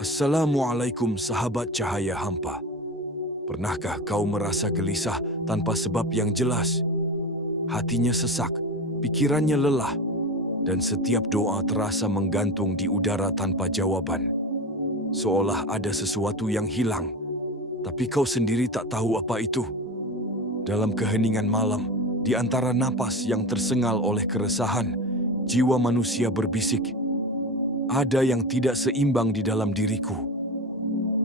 Assalamualaikum sahabat cahaya hampa. Pernahkah kau merasa gelisah tanpa sebab yang jelas? Hatinya sesak, pikirannya lelah, dan setiap doa terasa menggantung di udara tanpa jawaban. Seolah ada sesuatu yang hilang, tapi kau sendiri tak tahu apa itu. Dalam keheningan malam, di antara napas yang tersengal oleh keresahan, jiwa manusia berbisik, "Ada yang tidak seimbang di dalam diriku."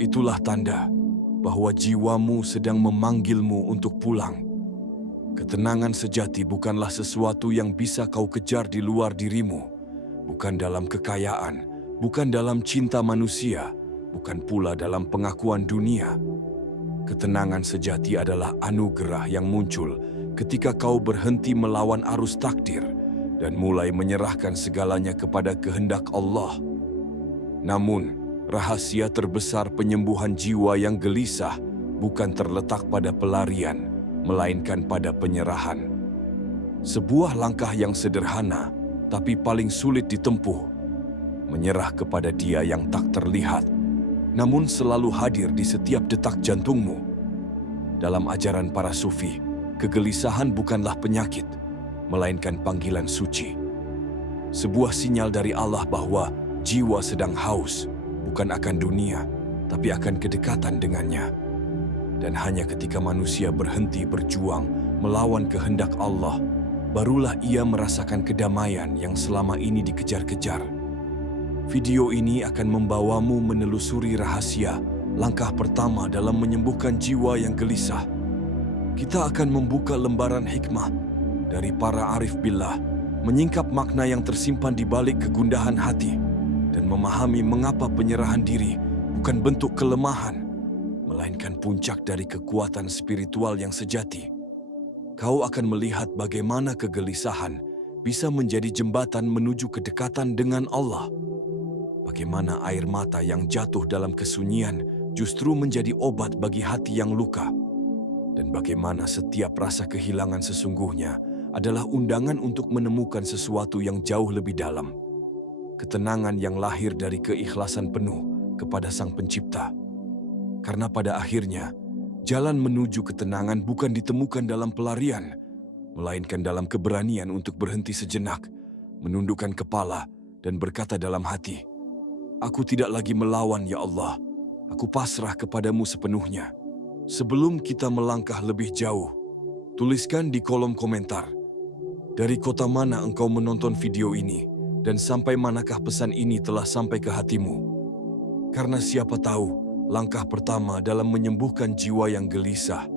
Itulah tanda bahwa jiwamu sedang memanggilmu untuk pulang. Ketenangan sejati bukanlah sesuatu yang bisa kau kejar di luar dirimu, bukan dalam kekayaan, bukan dalam cinta manusia, bukan pula dalam pengakuan dunia. Ketenangan sejati adalah anugerah yang muncul ketika kau berhenti melawan arus takdir dan mulai menyerahkan segalanya kepada kehendak Allah. Namun, rahasia terbesar penyembuhan jiwa yang gelisah bukan terletak pada pelarian, melainkan pada penyerahan. Sebuah langkah yang sederhana, tapi paling sulit ditempuh. Menyerah kepada Dia yang tak terlihat, namun selalu hadir di setiap detak jantungmu. Dalam ajaran para sufi, kegelisahan bukanlah penyakit, melainkan panggilan suci. Sebuah sinyal dari Allah bahwa jiwa sedang haus, bukan akan dunia, tapi akan kedekatan dengannya. Dan hanya ketika manusia berhenti berjuang melawan kehendak Allah, barulah ia merasakan kedamaian yang selama ini dikejar-kejar. Video ini akan membawamu menelusuri rahasia, langkah pertama dalam menyembuhkan jiwa yang gelisah. Kita akan membuka lembaran hikmah dari para arif billah, menyingkap makna yang tersimpan di balik kegundahan hati, dan memahami mengapa penyerahan diri bukan bentuk kelemahan, melainkan puncak dari kekuatan spiritual yang sejati. Kau akan melihat bagaimana kegelisahan bisa menjadi jembatan menuju kedekatan dengan Allah. Bagaimana air mata yang jatuh dalam kesunyian justru menjadi obat bagi hati yang luka. Dan bagaimana setiap rasa kehilangan sesungguhnya adalah undangan untuk menemukan sesuatu yang jauh lebih dalam. Ketenangan yang lahir dari keikhlasan penuh kepada Sang Pencipta. Karena pada akhirnya, jalan menuju ketenangan bukan ditemukan dalam pelarian, melainkan dalam keberanian untuk berhenti sejenak, menundukkan kepala, dan berkata dalam hati, "Aku tidak lagi melawan, ya Allah. Aku pasrah kepadamu sepenuhnya." Sebelum kita melangkah lebih jauh, tuliskan di kolom komentar, dari kota mana engkau menonton video ini, dan sampai manakah pesan ini telah sampai ke hatimu. Karena siapa tahu, langkah pertama dalam menyembuhkan jiwa yang gelisah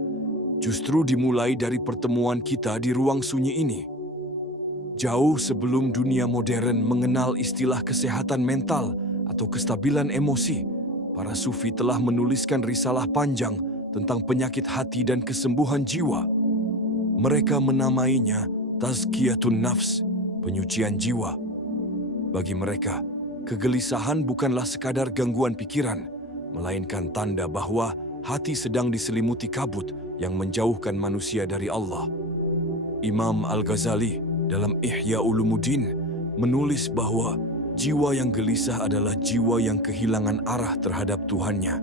justru dimulai dari pertemuan kita di ruang sunyi ini. Jauh sebelum dunia modern mengenal istilah kesehatan mental atau kestabilan emosi, para sufi telah menuliskan risalah panjang tentang penyakit hati dan kesembuhan jiwa. Mereka menamainya Tazkiyatun Nafs, penyucian jiwa. Bagi mereka, kegelisahan bukanlah sekadar gangguan pikiran, melainkan tanda bahwa hati sedang diselimuti kabut yang menjauhkan manusia dari Allah. Imam Al-Ghazali dalam Ihya Ulumuddin menulis bahwa jiwa yang gelisah adalah jiwa yang kehilangan arah terhadap Tuhannya.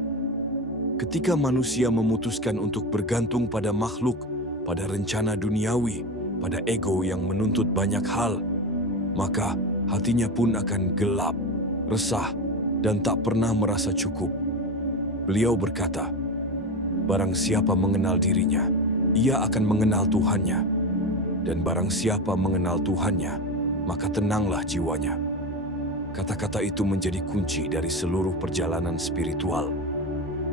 Ketika manusia memutuskan untuk bergantung pada makhluk, pada rencana duniawi, pada ego yang menuntut banyak hal, maka hatinya pun akan gelap, resah, dan tak pernah merasa cukup. Beliau berkata, "Barang siapa mengenal dirinya, ia akan mengenal Tuhannya. Dan barang siapa mengenal Tuhannya, maka tenanglah jiwanya." Kata-kata itu menjadi kunci dari seluruh perjalanan spiritual.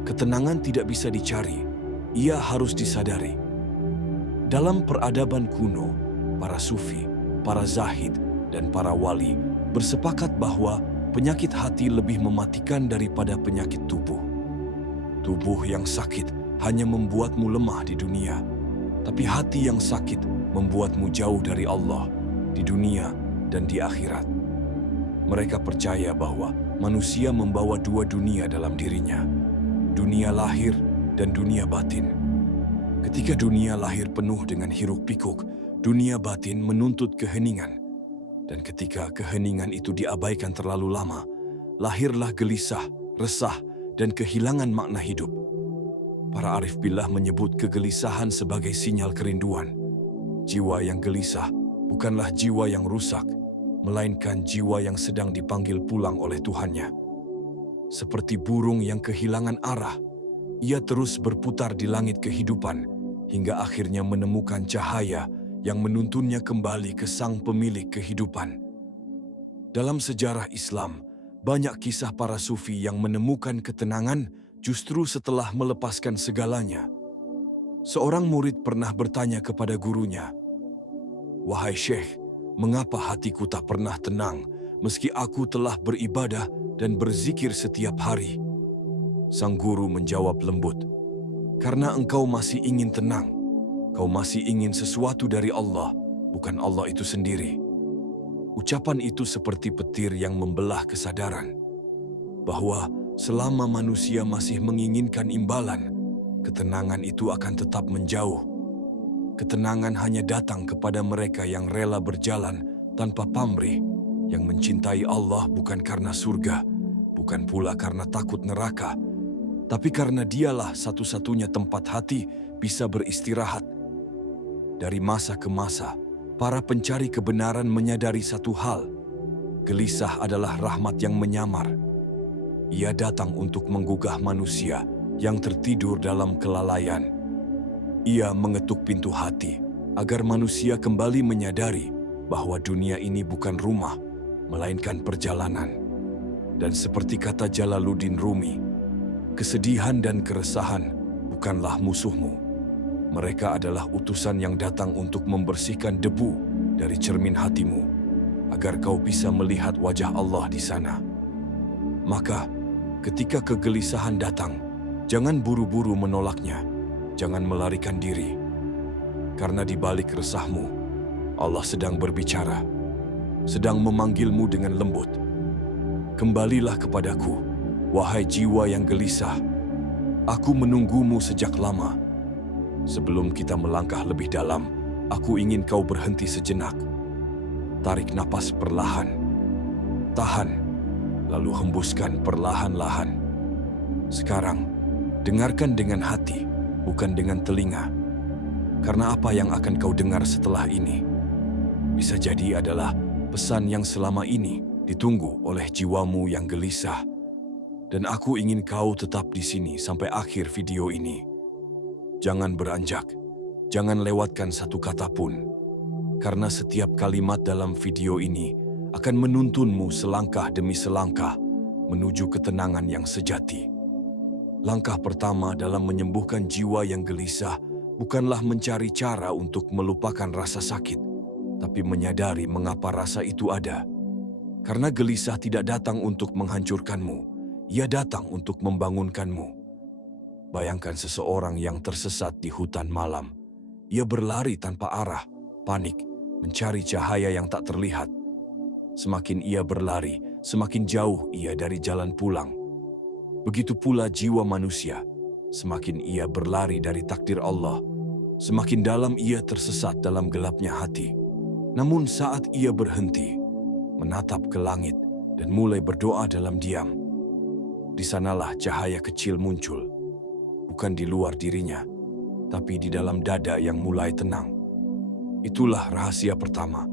Ketenangan tidak bisa dicari, ia harus disadari. Dalam peradaban kuno, para sufi, para zahid, dan para wali bersepakat bahwa penyakit hati lebih mematikan daripada penyakit tubuh. Tubuh yang sakit hanya membuatmu lemah di dunia, tapi hati yang sakit membuatmu jauh dari Allah, di dunia dan di akhirat. Mereka percaya bahwa manusia membawa dua dunia dalam dirinya, dunia lahir dan dunia batin. Ketika dunia lahir penuh dengan hiruk-pikuk, dunia batin menuntut keheningan. Dan ketika keheningan itu diabaikan terlalu lama, lahirlah gelisah, resah, dan kehilangan makna hidup. Para arif billah menyebut kegelisahan sebagai sinyal kerinduan. Jiwa yang gelisah bukanlah jiwa yang rusak, melainkan jiwa yang sedang dipanggil pulang oleh Tuhannya. Seperti burung yang kehilangan arah, ia terus berputar di langit kehidupan hingga akhirnya menemukan cahaya yang menuntunnya kembali ke sang pemilik kehidupan. Dalam sejarah Islam, banyak kisah para sufi yang menemukan ketenangan justru setelah melepaskan segalanya. Seorang murid pernah bertanya kepada gurunya, "Wahai Syekh, mengapa hatiku tak pernah tenang meski aku telah beribadah dan berzikir setiap hari?" Sang guru menjawab lembut, "Karena engkau masih ingin tenang, kau masih ingin sesuatu dari Allah, bukan Allah itu sendiri." Ucapan itu seperti petir yang membelah kesadaran bahwa selama manusia masih menginginkan imbalan, ketenangan itu akan tetap menjauh. Ketenangan hanya datang kepada mereka yang rela berjalan tanpa pamrih, yang mencintai Allah bukan karena surga, bukan pula karena takut neraka, tapi karena dialah satu-satunya tempat hati bisa beristirahat. Dari masa ke masa, para pencari kebenaran menyadari satu hal: gelisah adalah rahmat yang menyamar. Ia datang untuk menggugah manusia yang tertidur dalam kelalaian. Ia mengetuk pintu hati agar manusia kembali menyadari bahwa dunia ini bukan rumah, melainkan perjalanan. Dan seperti kata Jalaluddin Rumi, kesedihan dan keresahan bukanlah musuhmu. Mereka adalah utusan yang datang untuk membersihkan debu dari cermin hatimu, agar kau bisa melihat wajah Allah di sana. Maka, ketika kegelisahan datang, jangan buru-buru menolaknya, jangan melarikan diri. Karena di balik resahmu, Allah sedang berbicara, sedang memanggilmu dengan lembut. Kembalilah kepadaku, wahai jiwa yang gelisah. Aku menunggumu sejak lama. Sebelum kita melangkah lebih dalam, aku ingin kau berhenti sejenak. Tarik napas perlahan. Tahan, lalu hembuskan perlahan-lahan. Sekarang, dengarkan dengan hati, bukan dengan telinga. Karena apa yang akan kau dengar setelah ini bisa jadi adalah pesan yang selama ini ditunggu oleh jiwamu yang gelisah. Dan aku ingin kau tetap di sini sampai akhir video ini. Jangan beranjak, jangan lewatkan satu kata pun. Karena setiap kalimat dalam video ini akan menuntunmu selangkah demi selangkah menuju ketenangan yang sejati. Langkah pertama dalam menyembuhkan jiwa yang gelisah bukanlah mencari cara untuk melupakan rasa sakit, tapi menyadari mengapa rasa itu ada. Karena gelisah tidak datang untuk menghancurkanmu, ia datang untuk membangunkanmu. Bayangkan seseorang yang tersesat di hutan malam. Ia berlari tanpa arah, panik, mencari cahaya yang tak terlihat. Semakin ia berlari, semakin jauh ia dari jalan pulang. Begitu pula jiwa manusia, semakin ia berlari dari takdir Allah, semakin dalam ia tersesat dalam gelapnya hati. Namun saat ia berhenti, menatap ke langit dan mulai berdoa dalam diam, di sanalah cahaya kecil muncul. Bukan di luar dirinya, tapi di dalam dada yang mulai tenang. Itulah rahasia pertama.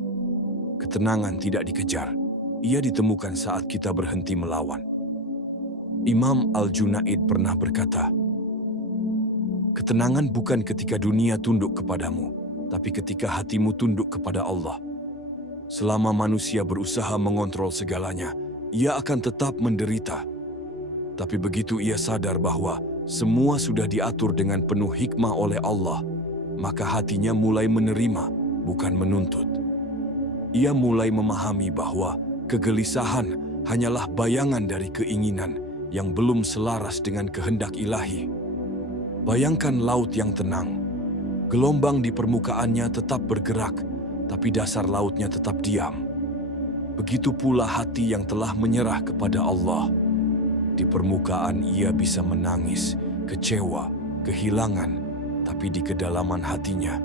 Ketenangan tidak dikejar, ia ditemukan saat kita berhenti melawan. Imam Al-Junaid pernah berkata, "Ketenangan bukan ketika dunia tunduk kepadamu, tapi ketika hatimu tunduk kepada Allah." Selama manusia berusaha mengontrol segalanya, ia akan tetap menderita. Tapi begitu ia sadar bahwa semua sudah diatur dengan penuh hikmah oleh Allah, maka hatinya mulai menerima, bukan menuntut. Ia mulai memahami bahwa kegelisahan hanyalah bayangan dari keinginan yang belum selaras dengan kehendak ilahi. Bayangkan laut yang tenang. Gelombang di permukaannya tetap bergerak, tapi dasar lautnya tetap diam. Begitu pula hati yang telah menyerah kepada Allah. Di permukaan ia bisa menangis, kecewa, kehilangan, tapi di kedalaman hatinya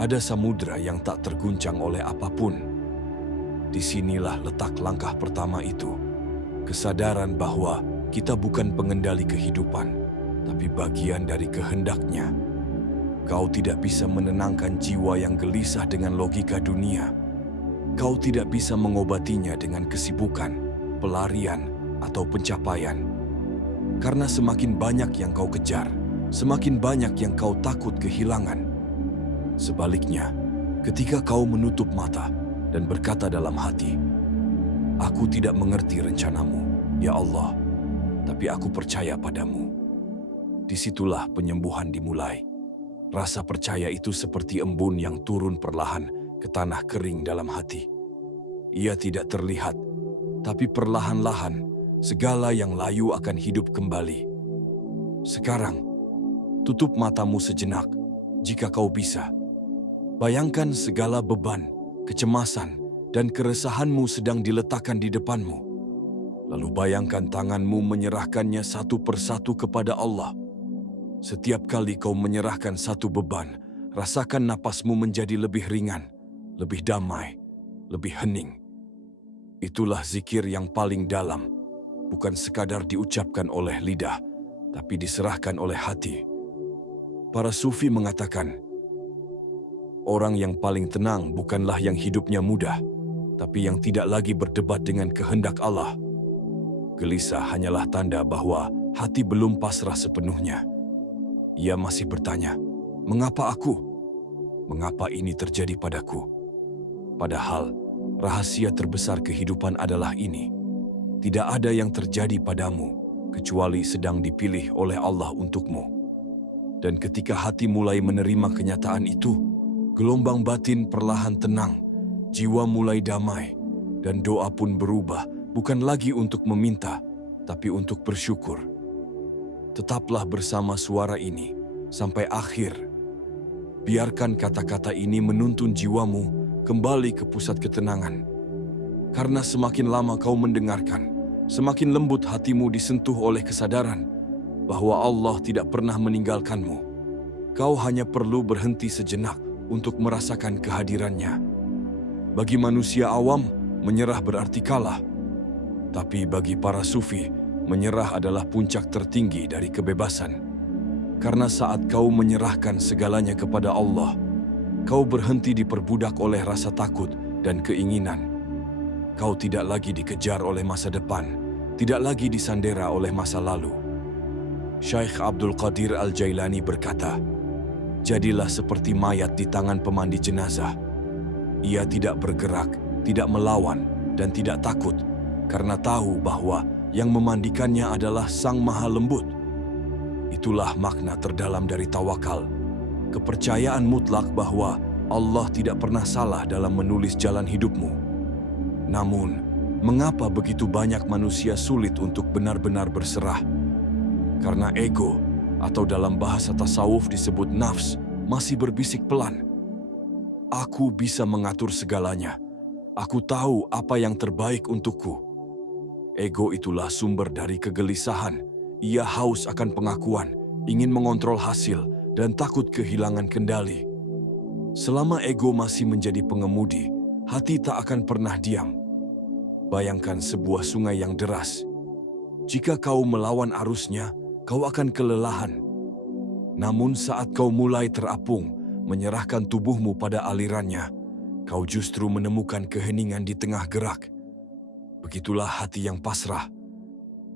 ada samudra yang tak terguncang oleh apapun. Disinilah letak langkah pertama itu, kesadaran bahwa Kita bukan pengendali kehidupan, tapi bagian dari kehendak-Nya. Kau tidak bisa menenangkan jiwa yang gelisah dengan logika dunia. Kau tidak bisa mengobatinya dengan kesibukan, pelarian, atau pencapaian. Karena semakin banyak yang kau kejar, semakin banyak yang kau takut kehilangan. Sebaliknya, ketika kau menutup mata dan berkata dalam hati, "Aku tidak mengerti rencanamu, ya Allah, tapi aku percaya padamu." Disitulah penyembuhan dimulai. Rasa percaya itu seperti embun yang turun perlahan ke tanah kering dalam hati. Ia tidak terlihat, tapi perlahan-lahan segala yang layu akan hidup kembali. Sekarang, tutup matamu sejenak jika kau bisa. Bayangkan segala beban, kecemasan, dan keresahanmu sedang diletakkan di depanmu. Lalu bayangkan tanganmu menyerahkannya satu persatu kepada Allah. Setiap kali kau menyerahkan satu beban, rasakan napasmu menjadi lebih ringan, lebih damai, lebih hening. Itulah zikir yang paling dalam, bukan sekadar diucapkan oleh lidah, tapi diserahkan oleh hati. Para sufi mengatakan, orang yang paling tenang bukanlah yang hidupnya mudah, tapi yang tidak lagi berdebat dengan kehendak Allah. Gelisah hanyalah tanda bahwa hati belum pasrah sepenuhnya. Ia masih bertanya, "Mengapa aku? Mengapa ini terjadi padaku?" Padahal, rahasia terbesar kehidupan adalah ini. Tidak ada yang terjadi padamu, kecuali sedang dipilih oleh Allah untukmu. Dan ketika hati mulai menerima kenyataan itu, gelombang batin perlahan tenang, jiwa mulai damai, dan doa pun berubah, bukan lagi untuk meminta, tapi untuk bersyukur. Tetaplah bersama suara ini sampai akhir. Biarkan kata-kata ini menuntun jiwamu kembali ke pusat ketenangan. Karena semakin lama kau mendengarkan, semakin lembut hatimu disentuh oleh kesadaran bahwa Allah tidak pernah meninggalkanmu. Kau hanya perlu berhenti sejenak untuk merasakan kehadirannya. Bagi manusia awam, menyerah berarti kalah. Tapi bagi para sufi, menyerah adalah puncak tertinggi dari kebebasan. Karena saat kau menyerahkan segalanya kepada Allah, kau berhenti diperbudak oleh rasa takut dan keinginan. Kau tidak lagi dikejar oleh masa depan, tidak lagi disandera oleh masa lalu. Syekh Abdul Qadir Al-Jailani berkata, "Jadilah seperti mayat di tangan pemandi jenazah. Ia tidak bergerak, tidak melawan, dan tidak takut, karena tahu bahwa yang memandikannya adalah Sang Maha Lembut." Itulah makna terdalam dari tawakal, kepercayaan mutlak bahwa Allah tidak pernah salah dalam menulis jalan hidupmu. Namun, mengapa begitu banyak manusia sulit untuk benar-benar berserah? Karena ego, atau dalam bahasa tasawuf disebut nafs, masih berbisik pelan. "Aku bisa mengatur segalanya. Aku tahu apa yang terbaik untukku." Ego itulah sumber dari kegelisahan. Ia haus akan pengakuan, ingin mengontrol hasil, dan takut kehilangan kendali. Selama ego masih menjadi pengemudi, hati tak akan pernah diam. Bayangkan sebuah sungai yang deras. Jika kau melawan arusnya, kau akan kelelahan. Namun saat kau mulai terapung, menyerahkan tubuhmu pada alirannya, kau justru menemukan keheningan di tengah gerak. Begitulah hati yang pasrah.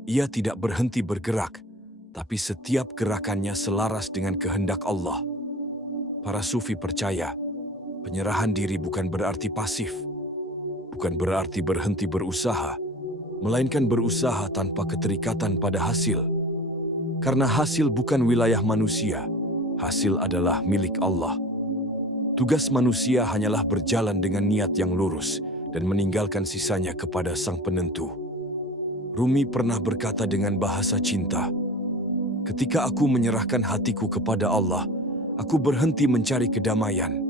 Ia tidak berhenti bergerak, tapi setiap gerakannya selaras dengan kehendak Allah. Para sufi percaya, penyerahan diri bukan berarti pasif, bukan berarti berhenti berusaha, melainkan berusaha tanpa keterikatan pada hasil. Karena hasil bukan wilayah manusia, hasil adalah milik Allah. Tugas manusia hanyalah berjalan dengan niat yang lurus dan meninggalkan sisanya kepada Sang Penentu. Rumi pernah berkata dengan bahasa cinta, "Ketika aku menyerahkan hatiku kepada Allah, aku berhenti mencari kedamaian.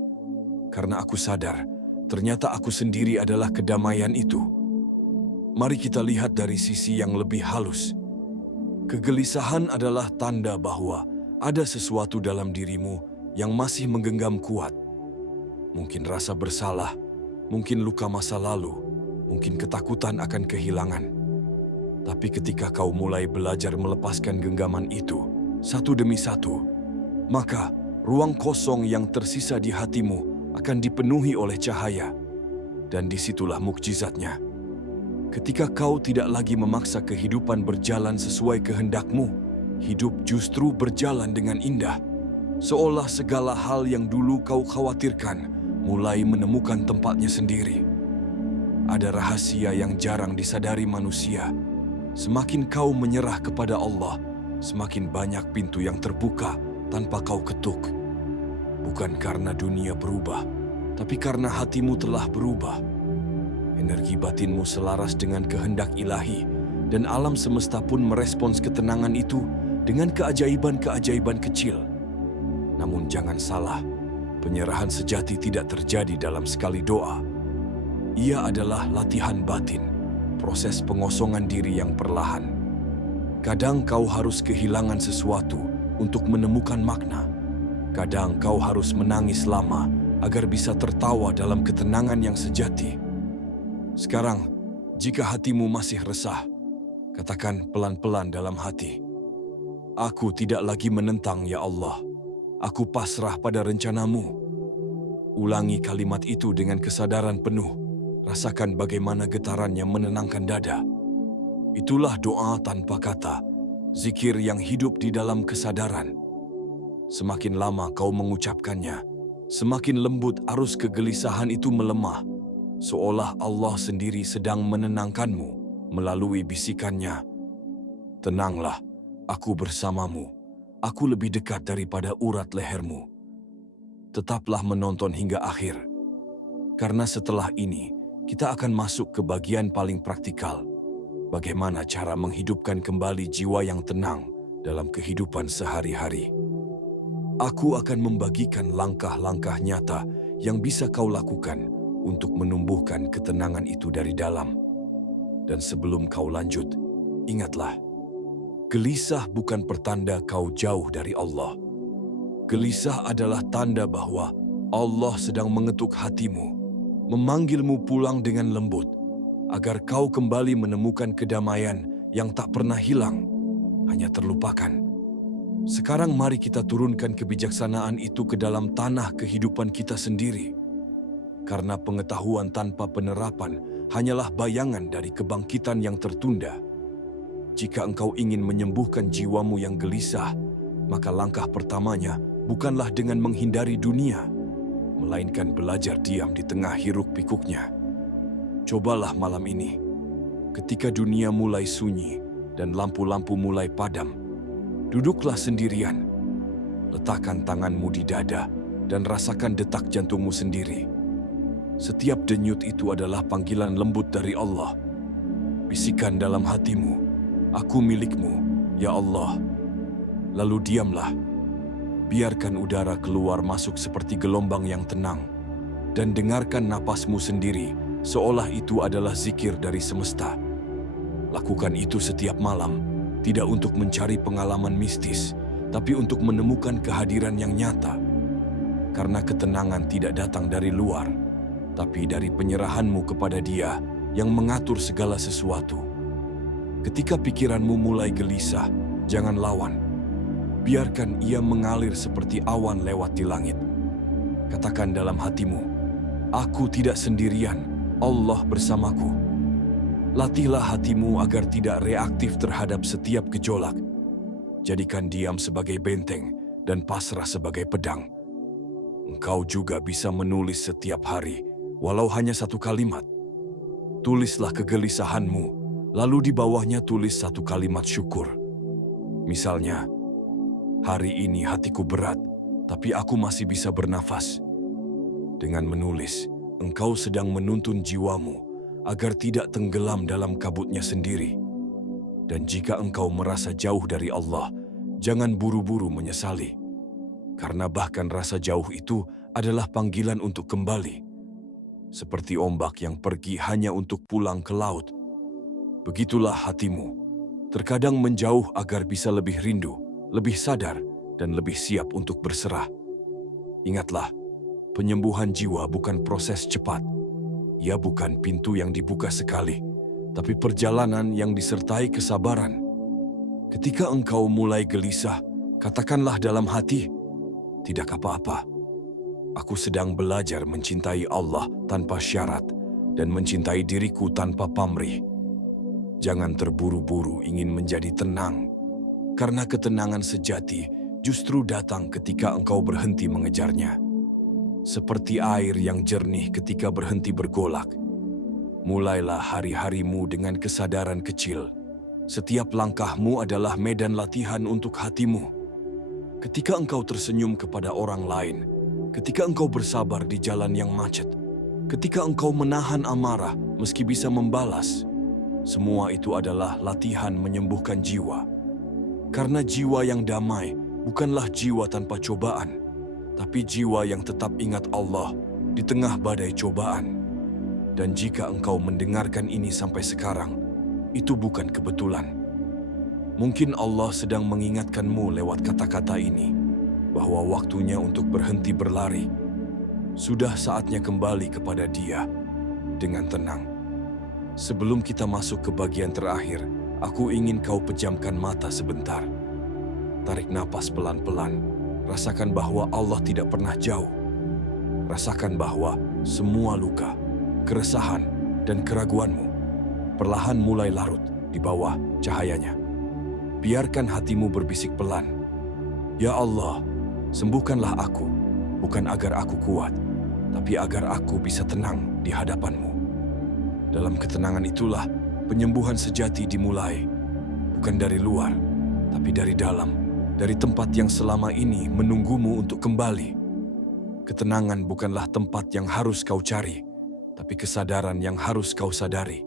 Karena aku sadar, ternyata aku sendiri adalah kedamaian itu." Mari kita lihat dari sisi yang lebih halus. Kegelisahan adalah tanda bahwa ada sesuatu dalam dirimu yang masih menggenggam kuat. Mungkin rasa bersalah, mungkin luka masa lalu, mungkin ketakutan akan kehilangan. Tapi ketika kau mulai belajar melepaskan genggaman itu, satu demi satu, maka ruang kosong yang tersisa di hatimu akan dipenuhi oleh cahaya. Dan disitulah mukjizatnya. Ketika kau tidak lagi memaksa kehidupan berjalan sesuai kehendakmu, hidup justru berjalan dengan indah. Seolah segala hal yang dulu kau khawatirkan mulai menemukan tempatnya sendiri. Ada rahasia yang jarang disadari manusia. Semakin kau menyerah kepada Allah, semakin banyak pintu yang terbuka tanpa kau ketuk. Bukan karena dunia berubah, tapi karena hatimu telah berubah. Energi batinmu selaras dengan kehendak ilahi, dan alam semesta pun merespons ketenangan itu dengan keajaiban-keajaiban kecil. Namun jangan salah, penyerahan sejati tidak terjadi dalam sekali doa. Ia adalah latihan batin, proses pengosongan diri yang perlahan. Kadang kau harus kehilangan sesuatu untuk menemukan makna. Kadang kau harus menangis lama agar bisa tertawa dalam ketenangan yang sejati. Sekarang, jika hatimu masih resah, katakan pelan-pelan dalam hati, "Aku tidak lagi menentang, ya Allah. Aku pasrah pada rencanamu." Ulangi kalimat itu dengan kesadaran penuh. Rasakan bagaimana getarannya menenangkan dada. Itulah doa tanpa kata, zikir yang hidup di dalam kesadaran. Semakin lama kau mengucapkannya, semakin lembut arus kegelisahan itu melemah, seolah Allah sendiri sedang menenangkanmu melalui bisikannya. "Tenanglah, aku bersamamu. Aku lebih dekat daripada urat lehermu." Tetaplah menonton hingga akhir, karena setelah ini kita akan masuk ke bagian paling praktikal. Bagaimana cara menghidupkan kembali jiwa yang tenang dalam kehidupan sehari-hari. Aku akan membagikan langkah-langkah nyata yang bisa kau lakukan untuk menumbuhkan ketenangan itu dari dalam. Dan sebelum kau lanjut, ingatlah, gelisah bukan pertanda kau jauh dari Allah. Gelisah adalah tanda bahwa Allah sedang mengetuk hatimu, memanggilmu pulang dengan lembut, agar kau kembali menemukan kedamaian yang tak pernah hilang, hanya terlupakan. Sekarang mari kita turunkan kebijaksanaan itu ke dalam tanah kehidupan kita sendiri. Karena pengetahuan tanpa penerapan hanyalah bayangan dari kebangkitan yang tertunda. Jika engkau ingin menyembuhkan jiwamu yang gelisah, maka langkah pertamanya bukanlah dengan menghindari dunia, melainkan belajar diam di tengah hiruk-pikuknya. Cobalah malam ini, ketika dunia mulai sunyi dan lampu-lampu mulai padam, duduklah sendirian, letakkan tanganmu di dada dan rasakan detak jantungmu sendiri. Setiap denyut itu adalah panggilan lembut dari Allah. Bisikan dalam hatimu, "Aku milikmu, ya Allah." Lalu diamlah. Biarkan udara keluar masuk seperti gelombang yang tenang, dan dengarkan napasmu sendiri seolah itu adalah zikir dari semesta. Lakukan itu setiap malam, tidak untuk mencari pengalaman mistis, tapi untuk menemukan kehadiran yang nyata. Karena ketenangan tidak datang dari luar, tapi dari penyerahanmu kepada Dia yang mengatur segala sesuatu. Ketika pikiranmu mulai gelisah, jangan lawan. Biarkan ia mengalir seperti awan lewat di langit. Katakan dalam hatimu, "Aku tidak sendirian, Allah bersamaku." Latihlah hatimu agar tidak reaktif terhadap setiap gejolak. Jadikan diam sebagai benteng dan pasrah sebagai pedang. Engkau juga bisa menulis setiap hari, walau hanya satu kalimat. Tulislah kegelisahanmu, lalu di bawahnya tulis satu kalimat syukur. Misalnya, "Hari ini hatiku berat, tapi aku masih bisa bernafas." Dengan menulis, engkau sedang menuntun jiwamu agar tidak tenggelam dalam kabutnya sendiri. Dan jika engkau merasa jauh dari Allah, jangan buru-buru menyesali. Karena bahkan rasa jauh itu adalah panggilan untuk kembali. Seperti ombak yang pergi hanya untuk pulang ke laut. Begitulah hatimu, terkadang menjauh agar bisa lebih rindu, lebih sadar, dan lebih siap untuk berserah. Ingatlah, penyembuhan jiwa bukan proses cepat. Ia bukan pintu yang dibuka sekali, tapi perjalanan yang disertai kesabaran. Ketika engkau mulai gelisah, katakanlah dalam hati, "Tidak apa-apa. Aku sedang belajar mencintai Allah tanpa syarat dan mencintai diriku tanpa pamrih." Jangan terburu-buru ingin menjadi tenang, karena ketenangan sejati justru datang ketika engkau berhenti mengejarnya. Seperti air yang jernih ketika berhenti bergolak. Mulailah hari-harimu dengan kesadaran kecil. Setiap langkahmu adalah medan latihan untuk hatimu. Ketika engkau tersenyum kepada orang lain, ketika engkau bersabar di jalan yang macet, ketika engkau menahan amarah meski bisa membalas, semua itu adalah latihan menyembuhkan jiwa. Karena jiwa yang damai bukanlah jiwa tanpa cobaan, tapi jiwa yang tetap ingat Allah di tengah badai cobaan. Dan jika engkau mendengarkan ini sampai sekarang, itu bukan kebetulan. Mungkin Allah sedang mengingatkanmu lewat kata-kata ini, bahwa waktunya untuk berhenti berlari. Sudah saatnya kembali kepada Dia dengan tenang. Sebelum kita masuk ke bagian terakhir, aku ingin kau pejamkan mata sebentar. Tarik napas pelan-pelan. Rasakan bahwa Allah tidak pernah jauh. Rasakan bahwa semua luka, keresahan, dan keraguanmu perlahan mulai larut di bawah cahayanya. Biarkan hatimu berbisik pelan. "Ya Allah, sembuhkanlah aku, bukan agar aku kuat, tapi agar aku bisa tenang di hadapan-Mu." Dalam ketenangan itulah penyembuhan sejati dimulai. Bukan dari luar, tapi dari dalam, dari tempat yang selama ini menunggumu untuk kembali. Ketenangan bukanlah tempat yang harus kau cari, tapi kesadaran yang harus kau sadari.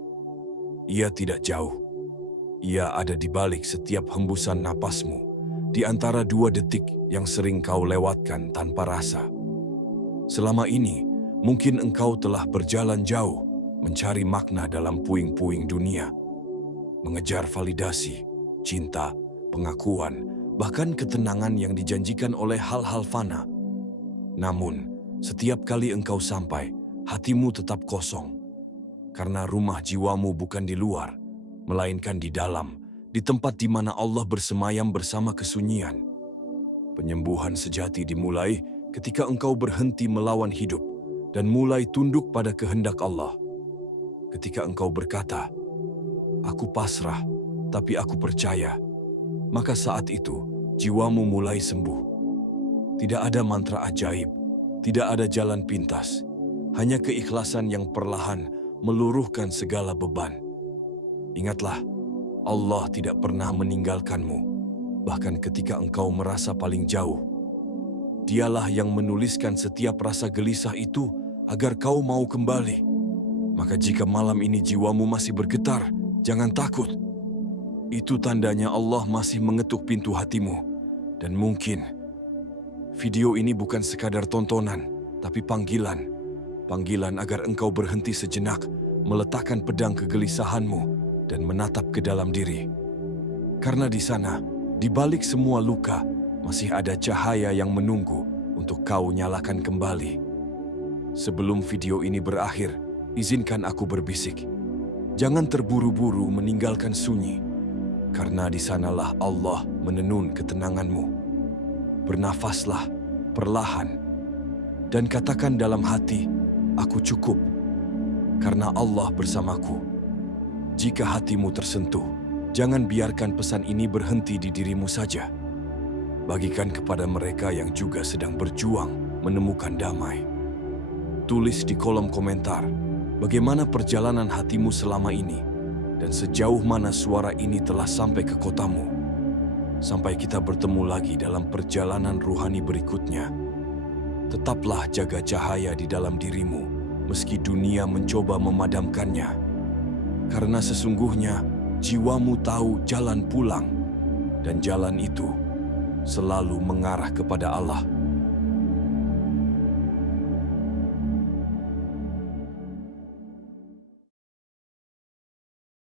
Ia tidak jauh. Ia ada di balik setiap hembusan napasmu, di antara 2 detik yang sering kau lewatkan tanpa rasa. Selama ini, mungkin engkau telah berjalan jauh, mencari makna dalam puing-puing dunia, mengejar validasi, cinta, pengakuan, bahkan ketenangan yang dijanjikan oleh hal-hal fana. Namun, setiap kali engkau sampai, hatimu tetap kosong. Karena rumah jiwamu bukan di luar, melainkan di dalam, di tempat di mana Allah bersemayam bersama kesunyian. Penyembuhan sejati dimulai ketika engkau berhenti melawan hidup dan mulai tunduk pada kehendak Allah. Ketika engkau berkata, "Aku pasrah, tapi aku percaya," maka saat itu jiwamu mulai sembuh. Tidak ada mantra ajaib, tidak ada jalan pintas, hanya keikhlasan yang perlahan meluruhkan segala beban. Ingatlah, Allah tidak pernah meninggalkanmu, bahkan ketika engkau merasa paling jauh. Dialah yang menuliskan setiap rasa gelisah itu agar kau mau kembali. Maka jika malam ini jiwamu masih bergetar, jangan takut. Itu tandanya Allah masih mengetuk pintu hatimu. Dan mungkin video ini bukan sekadar tontonan, tapi panggilan. Panggilan agar engkau berhenti sejenak, meletakkan pedang kegelisahanmu, dan menatap ke dalam diri. Karena di sana, di balik semua luka, masih ada cahaya yang menunggu untuk kau nyalakan kembali. Sebelum video ini berakhir, izinkan aku berbisik. Jangan terburu-buru meninggalkan sunyi, karena di sanalah Allah menenun ketenanganmu. Bernafaslah perlahan, dan katakan dalam hati, "Aku cukup, karena Allah bersamaku." Jika hatimu tersentuh, jangan biarkan pesan ini berhenti di dirimu saja. Bagikan kepada mereka yang juga sedang berjuang menemukan damai. Tulis di kolom komentar bagaimana perjalanan hatimu selama ini dan sejauh mana suara ini telah sampai ke kotamu. Sampai kita bertemu lagi dalam perjalanan ruhani berikutnya. Tetaplah jaga cahaya di dalam dirimu, meski dunia mencoba memadamkannya. Karena sesungguhnya jiwamu tahu jalan pulang, dan jalan itu selalu mengarah kepada Allah.